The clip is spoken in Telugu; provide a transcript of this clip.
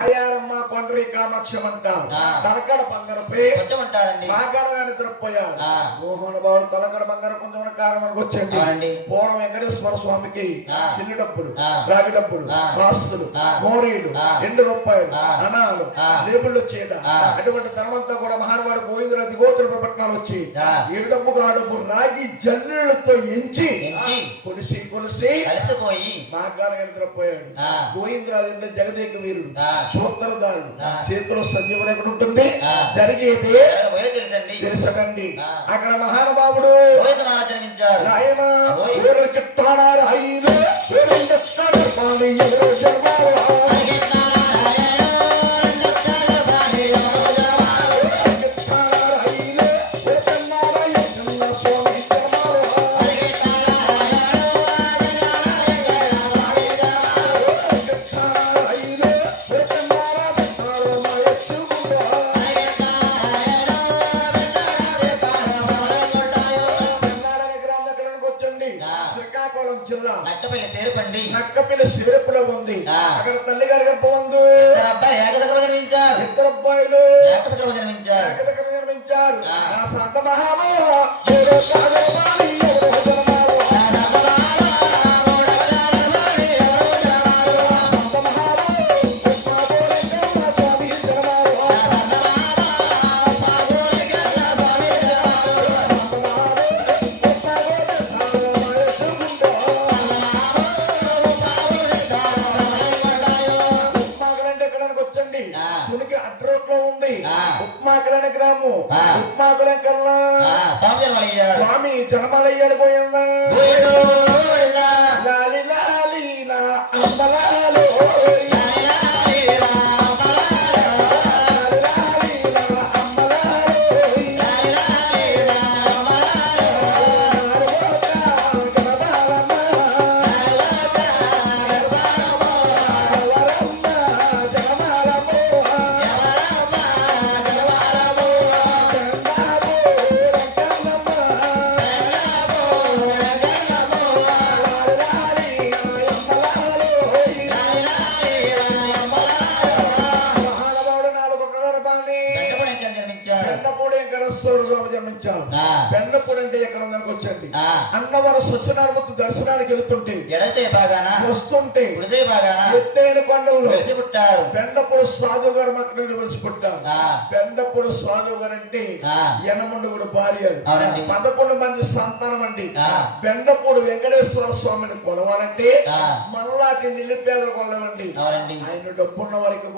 అయ్యారమ్మ కొండరి కామాక్షమంటారు తలకడ బంగారపై మాగాడగా నిద్రపోయారు మోహన బాబు తలకడ బంగారం కొంచెం కారణానికి వచ్చండి పూర్వం వెంకటేశ్వర స్వామికి చిల్లు డబ్బులు రాగి డబ్బులు ఆస్తులు మోరీడు 2 రూపాయలు అనాలు లేబుళ్ళు చేయడ అటువంటి ధనమంతా కూడా మహానుభావుడు గోవిందుల దిగోతుల పట్టణాలు వచ్చి 7 డబ్బు డబ్బు రాగి జల్లులతో ఎంచి కొలిసి కొలిసి కలిసిపోయి మాగాడగా నిద్రపోయాడు గోవిందరాజు జగదేక వీరుడు సూత్రధారుడు చేతిలో సంజీవన ఎక్కడ ఉంటుంది జరిగేది తెలుసండి అక్కడ మహానుభావుడు ఆయన శ్రీకాకుళం జిల్లా నక్కపల్లి చేరుపులో ఉంది అక్కడ తల్లి గారి గర్భ ఉంది ఇద్దరు అబ్బాయిలు జన్మించారు ఆ సంత మహామోహ ఉప్మాకలని గ్రామం ఉప్మాకలం కల్లా స్వామి జనమలయ్యాడు పోయిందా లాలి లాలి నా అమ్మలాలు జన్మించారు బెండపూడి అంటే ఎక్కడ ఉందనికి వచ్చండి అన్నవరం సత్యనారాయణ దర్శనానికి వెళుతుంటే వస్తుంటే ఎత్తైన కొండలు బెండపూడి స్వాదు గారు మక్కని వెలిసి పుట్టారు బెండపూడి స్వాదు గారు అంటే యనమండుగుడు భార్యలు 11 మంది సంతానం అండి బెండపూడి వెంకటేశ్వర స్వామిని కొలవాలంటే మనలాంటి నిలిపేదలు కొలవండి ఆయన డబ్బున్న వారికి